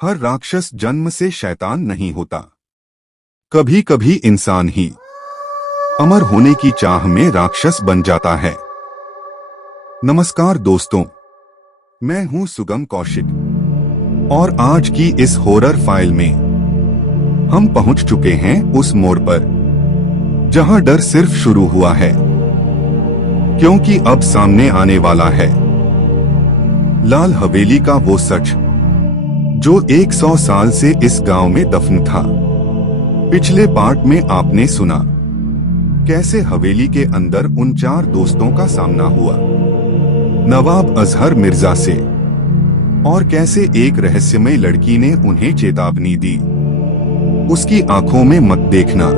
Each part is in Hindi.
हर राक्षस जन्म से शैतान नहीं होता। कभी कभी इंसान ही अमर होने की चाह में राक्षस बन जाता है। नमस्कार दोस्तों, मैं हूं सुगम कौशिक और आज की इस हॉरर फाइल में हम पहुंच चुके हैं उस मोड़ पर जहां डर सिर्फ शुरू हुआ है, क्योंकि अब सामने आने वाला है लाल हवेली का वो सच जो 100 साल से इस गांव में दफन था। पिछले पार्ट में आपने सुना कैसे हवेली के अंदर उन 4 दोस्तों का सामना हुआ नवाब अजहर मिर्जा से, और कैसे एक रहस्यमय लड़की ने उन्हें चेतावनी दी, उसकी आंखों में मत देखना।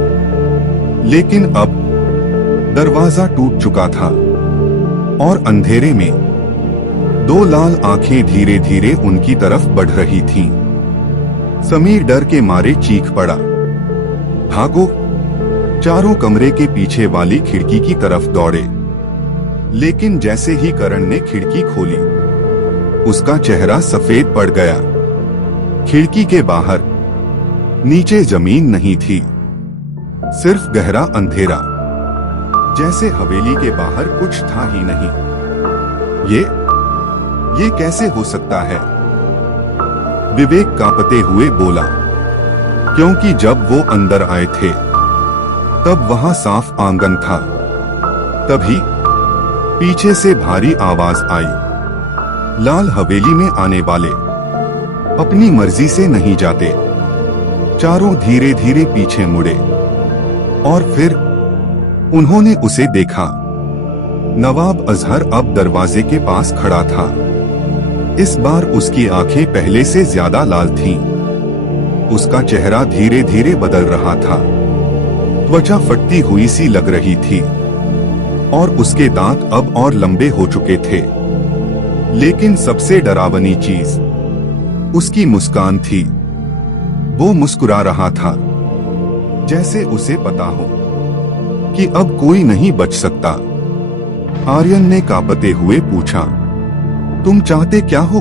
लेकिन अब दरवाजा टूट चुका था और अंधेरे में 2 लाल आंखें धीरे धीरे उनकी तरफ बढ़ रही थीं। समीर डर के मारे चीख पड़ा, भागो! चारों कमरे के पीछे वाली खिड़की की तरफ दौड़े। लेकिन जैसे ही करण ने खिड़की खोली, उसका चेहरा सफेद पड़ गया। खिड़की के बाहर नीचे जमीन नहीं थी, सिर्फ गहरा अंधेरा, जैसे हवेली के बाहर कुछ था ही नहीं। ये कैसे हो सकता है? विवेक कांपते हुए बोला, क्योंकि जब वो अंदर आए थे तब वहां साफ आंगन था। तभी पीछे से भारी आवाज आई। लाल हवेली में आने वाले अपनी मर्जी से नहीं जाते। चारों धीरे धीरे पीछे मुड़े और फिर उन्होंने उसे देखा। नवाब अजहर अब दरवाजे के पास खड़ा था। इस बार उसकी आंखें पहले से ज्यादा लाल थीं। उसका चेहरा धीरे धीरे बदल रहा था, त्वचा फटती हुई सी लग रही थी और उसके दांत अब और लंबे हो चुके थे। लेकिन सबसे डरावनी चीज उसकी मुस्कान थी। वो मुस्कुरा रहा था जैसे उसे पता हो कि अब कोई नहीं बच सकता। आर्यन ने कांपते हुए पूछा, तुम चाहते क्या हो?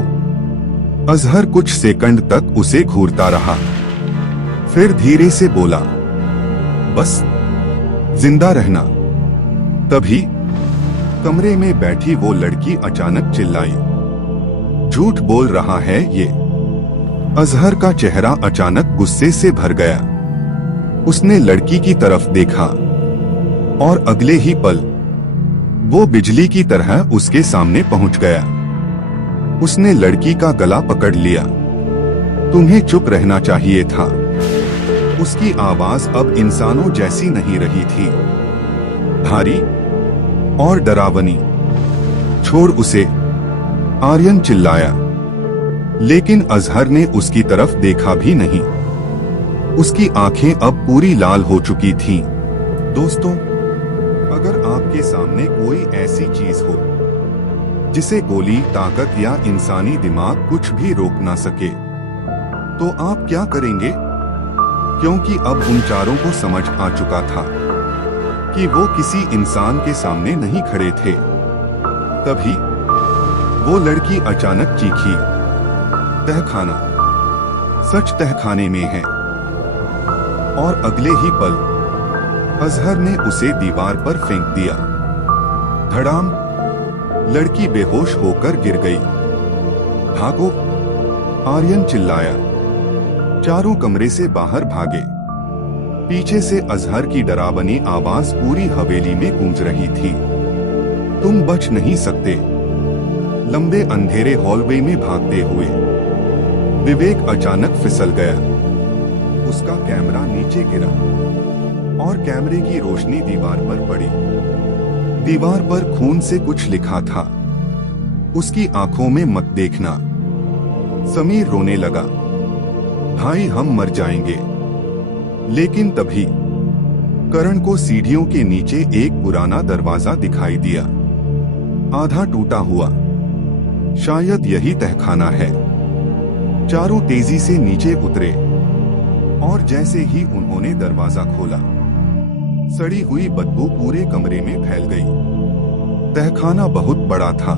अजहर कुछ सेकंड तक उसे घूरता रहा, फिर धीरे से बोला, बस जिंदा रहना। तभी कमरे में बैठी वो लड़की अचानक चिल्लाई, झूठ बोल रहा है ये। अजहर का चेहरा अचानक गुस्से से भर गया। उसने लड़की की तरफ देखा और अगले ही पल वो बिजली की तरह उसके सामने पहुंच गया। उसने लड़की का गला पकड़ लिया। तुम्हें चुप रहना चाहिए था। उसकी आवाज अब इंसानों जैसी नहीं रही थी, भारी और डरावनी। छोड़ उसे, आर्यन चिल्लाया। लेकिन अजहर ने उसकी तरफ देखा भी नहीं। उसकी आंखें अब पूरी लाल हो चुकी थीं। दोस्तों, अगर आपके सामने कोई ऐसी चीज हो जिसे गोली, ताकत या इंसानी दिमाग कुछ भी रोक ना सके, तो आप क्या करेंगे? क्योंकि अब उन चारों को समझ आ चुका था कि वो किसी इंसान के सामने नहीं खड़े थे। तभी वो लड़की अचानक चीखी, तहखाना! सच तहखाने में है। और अगले ही पल अजहर ने उसे दीवार पर फेंक दिया। धड़ाम! लड़की बेहोश होकर गिर गई। भागो! आर्यन चिल्लाया। चारों कमरे से बाहर भागे। पीछे से अजहर की डरावनी आवाज पूरी हवेली में गूंज रही थी, तुम बच नहीं सकते। लंबे अंधेरे हॉलवे में भागते हुए विवेक अचानक फिसल गया। उसका कैमरा नीचे गिरा और कैमरे की रोशनी दीवार पर पड़ी। दीवार पर खून से कुछ लिखा था, उसकी आंखों में मत देखना। समीर रोने लगा, भाई हम मर जाएंगे। लेकिन तभी करण को सीढ़ियों के नीचे एक पुराना दरवाजा दिखाई दिया, आधा टूटा हुआ। शायद यही तहखाना है। चारों तेजी से नीचे उतरे और जैसे ही उन्होंने दरवाजा खोला, सड़ी हुई बदबू पूरे कमरे में फैल गई। तहखाना बहुत बड़ा था।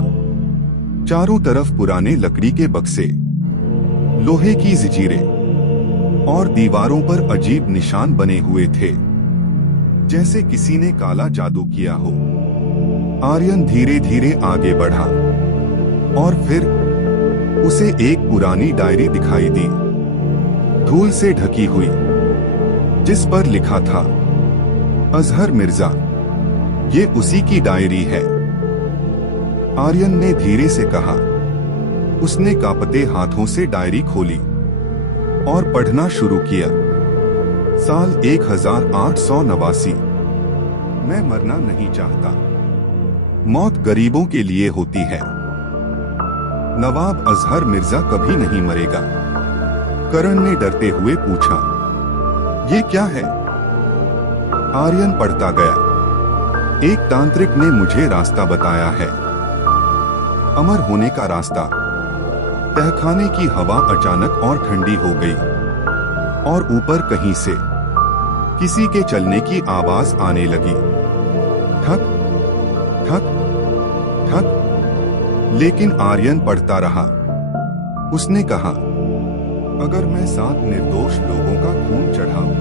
चारों तरफ पुराने लकड़ी के बक्से, लोहे की जंजीरें और दीवारों पर अजीब निशान बने हुए थे, जैसे किसी ने काला जादू किया हो। आर्यन धीरे धीरे आगे बढ़ा और फिर उसे एक पुरानी डायरी दिखाई दी, धूल से ढकी हुई, जिस पर लिखा था अजहर मिर्जा। ये उसी की डायरी है। आर्यन ने धीरे से कहा। उसने कांपते हाथों से डायरी खोली और पढ़ना शुरू किया। साल 1889। मैं मरना नहीं चाहता। मौत गरीबों के लिए होती है। नवाब अजहर मिर्जा कभी नहीं मरेगा। करण ने डरते हुए पूछा, ये क्या है? आर्यन पढ़ता गया। एक तांत्रिक ने मुझे रास्ता बताया है, अमर होने का रास्ता। तहखाने की हवा अचानक और ठंडी हो गई और ऊपर कहीं से किसी के चलने की आवाज आने लगी। ठक ठक ठक। लेकिन आर्यन पढ़ता रहा। उसने कहा, अगर मैं 7 निर्दोष लोगों का खून चढ़ाऊं,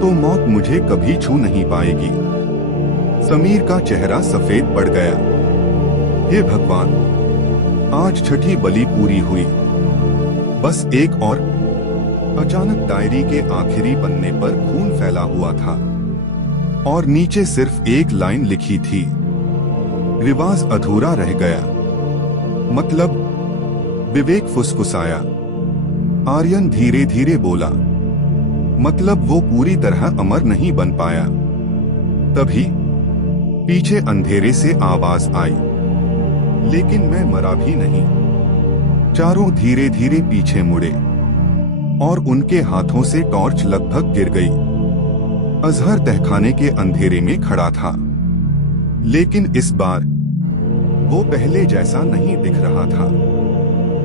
तो मौत मुझे कभी छू नहीं पाएगी। समीर का चेहरा सफेद पड़ गया। हे भगवान, आज छठी बलि पूरी हुई। बस एक और। अचानक डायरी के आखिरी पन्ने पर खून फैला हुआ था और नीचे सिर्फ एक लाइन लिखी थी, रिवाज अधूरा रह गया। मतलब? विवेक फुसफुसाया। आर्यन धीरे धीरे बोला, मतलब वो पूरी तरह अमर नहीं बन पाया। तभी पीछे अंधेरे से आवाज आई, लेकिन मैं मरा भी नहीं। चारों धीरे धीरे पीछे मुड़े और उनके हाथों से टॉर्च लगभग गिर गई। अजहर तहखाने के अंधेरे में खड़ा था, लेकिन इस बार वो पहले जैसा नहीं दिख रहा था।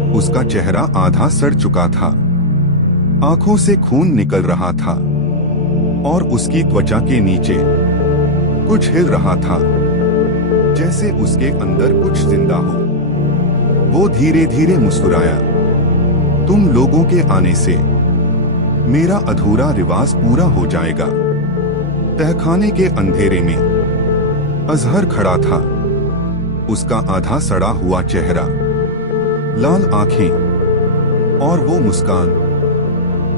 उसका चेहरा आधा सड़ चुका था, आंखों से खून निकल रहा था और उसकी त्वचा के नीचे कुछ हिल रहा था, जैसे उसके अंदर कुछ जिंदा हो। वो धीरे धीरे मुस्कुराया। तुम लोगों के आने से मेरा अधूरा रिवाज पूरा हो जाएगा। तहखाने के अंधेरे में अजहर खड़ा था। उसका आधा सड़ा हुआ चेहरा, लाल आंखें और वो मुस्कान,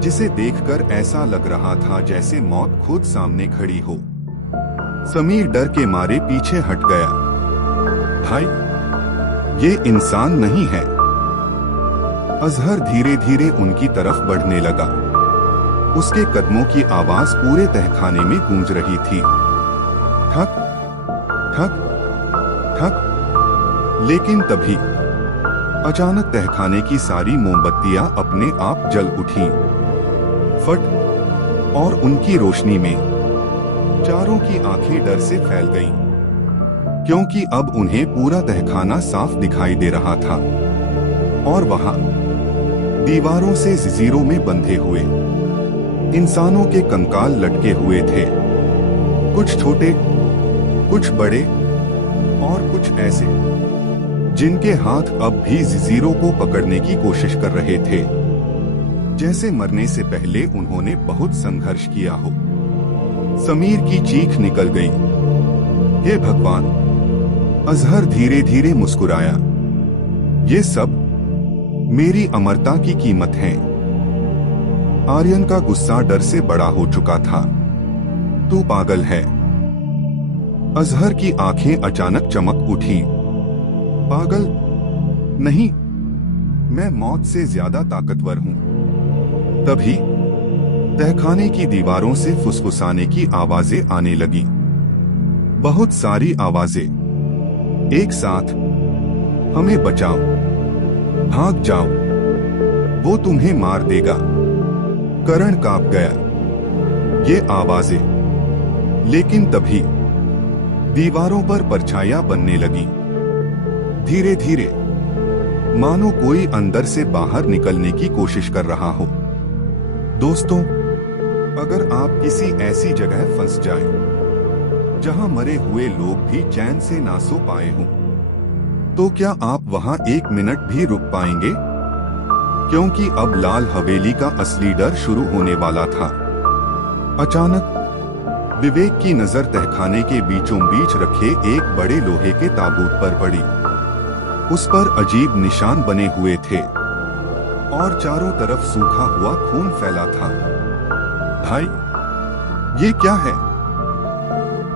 जिसे देखकर ऐसा लग रहा था जैसे मौत खुद सामने खड़ी हो। समीर डर के मारे पीछे हट गया। भाई, ये इंसान नहीं है। अजहर धीरे धीरे उनकी तरफ बढ़ने लगा। उसके कदमों की आवाज पूरे तहखाने में गूंज रही थी। ठक ठक ठक। लेकिन तभी अचानक तहखाने की सारी मोमबत्तियां अपने आप जल उठीं। फट, और उनकी रोशनी में चारों की आंखें डर से फैल गईं, क्योंकि अब उन्हें पूरा तहखाना साफ दिखाई दे रहा था और वहां दीवारों से जंजीरों में बंधे हुए इंसानों के कंकाल लटके हुए थे। कुछ छोटे, कुछ बड़े और कुछ ऐसे जिनके हाथ अब भी जंजीरों को पकड़ने की कोशिश कर रहे थे, जैसे मरने से पहले उन्होंने बहुत संघर्ष किया हो। समीर की चीख निकल गई। हे भगवान! अजहर धीरे धीरे मुस्कुराया। ये सब मेरी अमरता की कीमत है। आर्यन का गुस्सा डर से बड़ा हो चुका था। तू पागल है। अजहर की आंखें अचानक चमक उठी। पागल नहीं, मैं मौत से ज्यादा ताकतवर हूं। तभी तहखाने की दीवारों से फुसफुसाने की आवाजें आने लगी। बहुत सारी आवाजें एक साथ। हमें बचाओ, भाग जाओ, वो तुम्हें मार देगा। करण कांप गया। ये आवाजें। लेकिन तभी दीवारों पर परछाइयां बनने लगी, धीरे धीरे, मानो कोई अंदर से बाहर निकलने की कोशिश कर रहा हो। दोस्तों, अगर आप किसी ऐसी जगह फंस जाएं, जहां मरे हुए लोग भी चैन से ना सो पाए हों, तो क्या आप वहां 1 मिनट भी रुक पाएंगे? क्योंकि अब लाल हवेली का असली डर शुरू होने वाला था। अचानक विवेक की नजर तहखाने के बीचों बीच रखे एक बड़े लोहे के ताबूत पर पड़ी। उस पर अजीब निशान बने हुए थे और चारों तरफ सूखा हुआ खून फैला था। भाई, ये क्या है?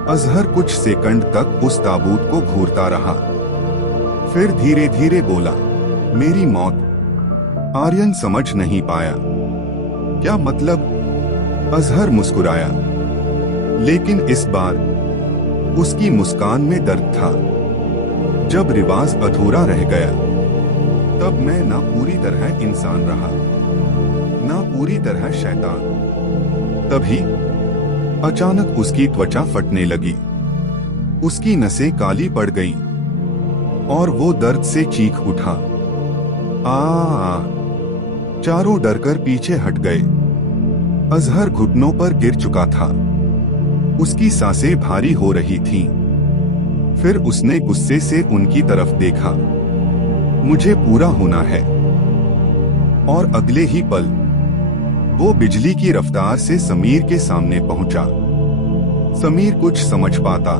अजहर कुछ सेकंड तक उस ताबूत को घूरता रहा, फिर धीरे धीरे बोला, मेरी मौत। आर्यन समझ नहीं पाया। क्या मतलब? अजहर मुस्कुराया, लेकिन इस बार उसकी मुस्कान में दर्द था। जब रिवाज अधूरा रह गया, तब मैं ना पूरी तरह इंसान रहा, ना पूरी तरह शैतान। तभी अचानक उसकी त्वचा फटने लगी, उसकी नसें काली पड़ गईं और वो दर्द से चीख उठा। आ! चारों डरकर पीछे हट गए। अजहर घुटनों पर गिर चुका था, उसकी सांसें भारी हो रही थीं। फिर उसने गुस्से से उनकी तरफ देखा। मुझे पूरा होना है। और अगले ही पल वो बिजली की रफ्तार से समीर के सामने पहुंचा। समीर कुछ समझ पाता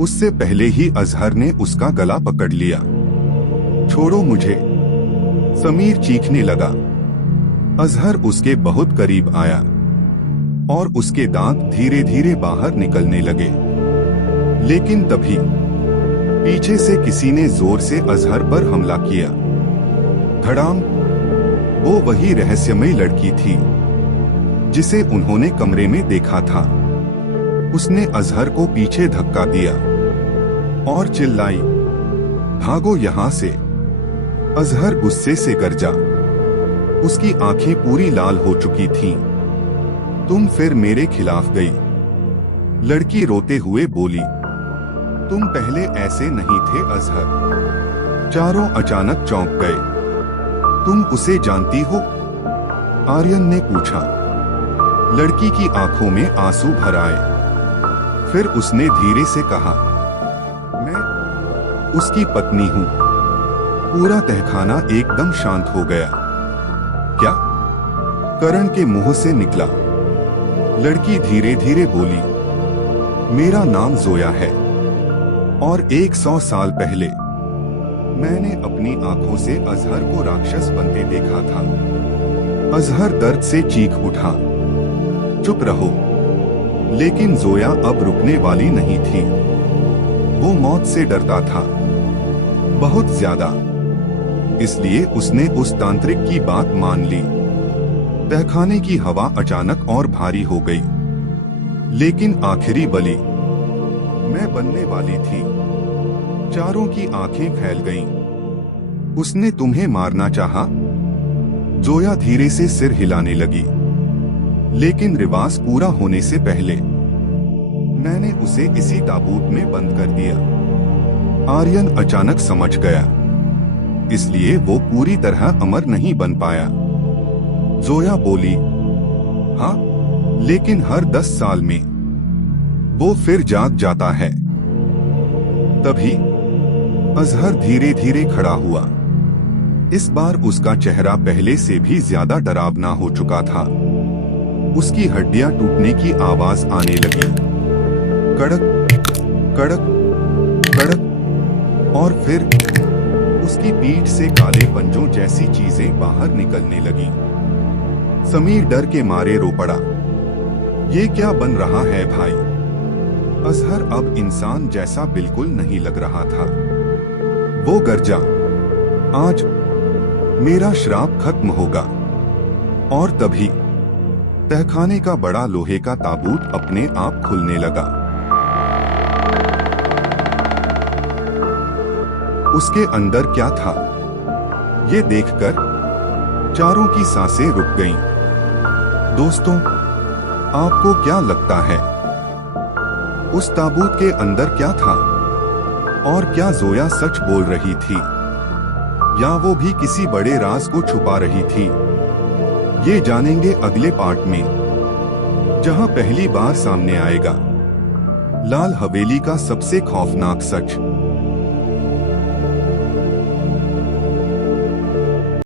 उससे पहले ही अजहर ने उसका गला पकड़ लिया। छोड़ो मुझे, समीर चीखने लगा। अजहर उसके बहुत करीब आया और उसके दांत धीरे धीरे बाहर निकलने लगे। लेकिन तभी पीछे से किसी ने जोर से अजहर पर हमला किया। धड़ाम! वो वही रहस्यमयी लड़की थी जिसे उन्होंने कमरे में देखा था। उसने अजहर को पीछे धक्का दिया और चिल्लाई, भागो यहां से। अजहर गुस्से से गरजा, उसकी आंखें पूरी लाल हो चुकी थीं। तुम फिर मेरे खिलाफ गई? लड़की रोते हुए बोली। तुम पहले ऐसे नहीं थे अजहर। चारों अचानक चौंक गए। तुम उसे जानती हो? आर्यन ने पूछा। लड़की की आंखों में आंसू भर आए। फिर उसने धीरे से कहा, मैं उसकी पत्नी हूं। पूरा तहखाना एकदम शांत हो गया। क्या? करण के मुंह से निकला। लड़की धीरे धीरे बोली, मेरा नाम जोया है और 100 साल पहले मैंने अपनी आंखों से अजहर को राक्षस बनते देखा था। अजहर दर्द से चीख उठा। चुप रहो। लेकिन जोया अब रुकने वाली नहीं थी। वो मौत से डरता था, बहुत ज्यादा। इसलिए उसने उस तांत्रिक की बात मान ली। तहखाने की हवा अचानक और भारी हो गई। लेकिन आखिरी बलि मैं बनने वाली थी। चारों की आंखें फैल गईं। उसने तुम्हें मारना चाहा? जोया धीरे से सिर हिलाने लगी। लेकिन रिवाज पूरा होने से पहले मैंने उसे इसी ताबूत में बंद कर दिया। आर्यन अचानक समझ गया, इसलिए वो पूरी तरह अमर नहीं बन पाया। जोया बोली, हाँ, लेकिन हर 10 साल में वो फिर जाग जाता है। तभी अजहर धीरे धीरे खड़ा हुआ। इस बार उसका चेहरा पहले से भी ज्यादा डरावना हो चुका था। उसकी हड्डियां टूटने की आवाज आने लगी। कड़क कड़क कड़क। और फिर उसकी पीठ से काले पंजों जैसी चीजें बाहर निकलने लगी। समीर डर के मारे रो पड़ा। ये क्या बन रहा है भाई? अजहर अब इंसान जैसा बिल्कुल नहीं लग रहा था। वो गरजा, आज मेरा श्राप खत्म होगा। और तभी तहखाने का बड़ा लोहे का ताबूत अपने आप खुलने लगा। उसके अंदर क्या था, ये देखकर चारों की सांसें रुक गईं। दोस्तों, आपको क्या लगता है उस ताबूत के अंदर क्या था? और क्या जोया सच बोल रही थी या वो भी किसी बड़े राज को छुपा रही थी? ये जानेंगे अगले पार्ट में, जहां पहली बार सामने आएगा लाल हवेली का सबसे खौफनाक सच।